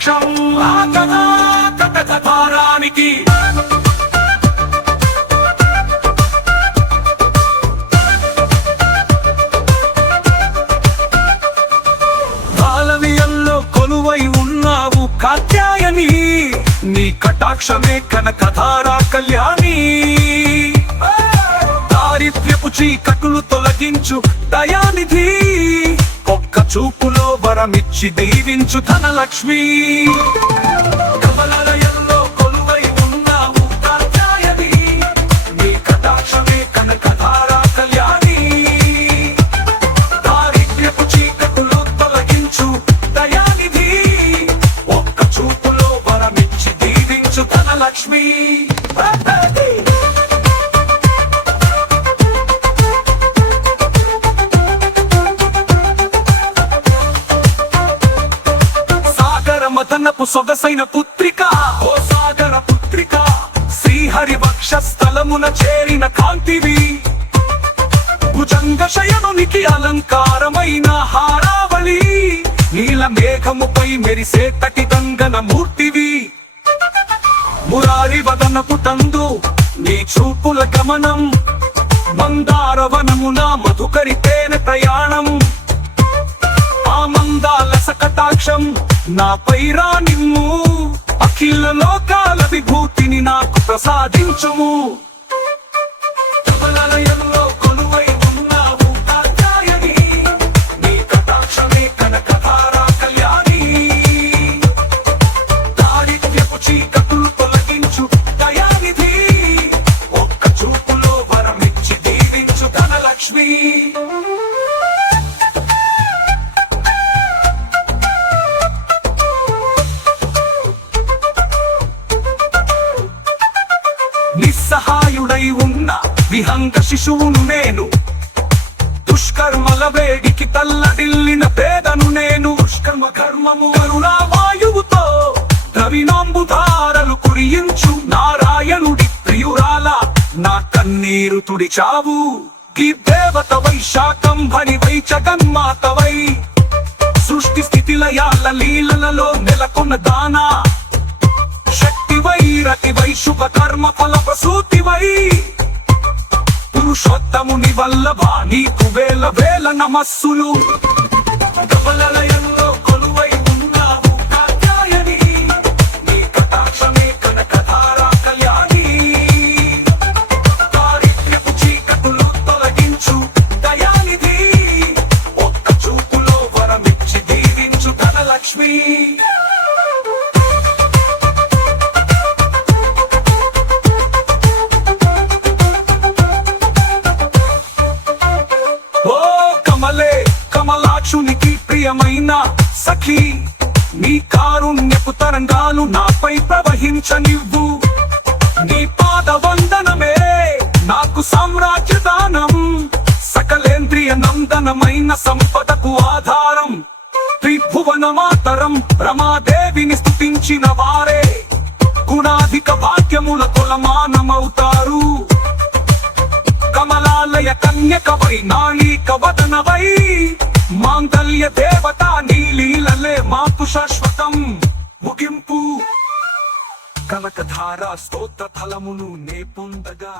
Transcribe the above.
కటాక్షం ఆ కథా కథారానికి కొలువై ఉన్నావు కాత్యాయని నీ కటాక్షమే కనకధారా కళ్యాణి. దారిద్ర్యపు చీకటులు తొలగించు దయానిధి. చూపులో వరమిచ్చి దీవించు ధనలక్ష్మి. కమలలయంలో కొలువై ఉన్నావు కాత్యాయని నీ కటాక్షమే కనకధారా కళ్యాణి. దారిద్ర్యపు చీకటులు తొలగించు దయానిధి. ఒక్క చూపులో వరమిచ్చి దీవించు ధనలక్ష్మి. సాగర సొగసైన పుత్రిక ఓ సాగర పుత్రిక శ్రీహరి వక్ష స్థలమున చేరిన కాంతివి. భుజంగ శయనునికి అలంకారమైన హారావళి నీల మేఘముపై మెరిసే తకిదంగన మూర్తివి. మురారి వదనపు తందు నీ చూపుల గమనం మందారవనమున మధుకరితే కటాక్షం. సకటాక్షం నాపై రా నిమ్ము అఖిల లోకాల విభూతిని నాకు ప్రసాదించుము. కమలలయంలో విహంగ శిశువును నేను. దుష్కర్మల వేడికి తల్లడిల్లిన పేదను నేను. దుష్కర్మ కర్మము కరుణా వాయువుతో రవినంబుధారలు కురియించు నారాయణుడి ప్రియురాల. నా కన్నీరు తుడిచావు దేవత వైశాకంభని వై జగన్మాతవై. సృష్టి స్థితిలయాల లీలలలో నెలకొన్న దానా. శక్తివై రతివై శుభ కర్మ ఫల ప్రసూతివై పురుషోత్తముని వల్లభ నీకు వేల వేల నమస్సులు. కమలలయంలో కమలాక్షునికి ప్రియమైన సఖి నీ కారుణ్యపు తరంగాలు నాపై ప్రవహించనివ్వు. నీ పాద వందనమే నాకు సామ్రాజ్య దానం సకలేంద్రియ నందనమైన సంపదకు ఆధారం. త్రిభువన మాతరం రమాదేవిని స్థుతించిన వారే గుణాధిక భాగ్యముల కొలమానమవుతారు. కమలాలయ కన్యకవై నాళీక వదనవై మాంగల్య దేవత నీలీలలే మాకు శాశ్వతం. ముగింపు. కనకధార స్తోత్ర ఫలమును నే పొందగా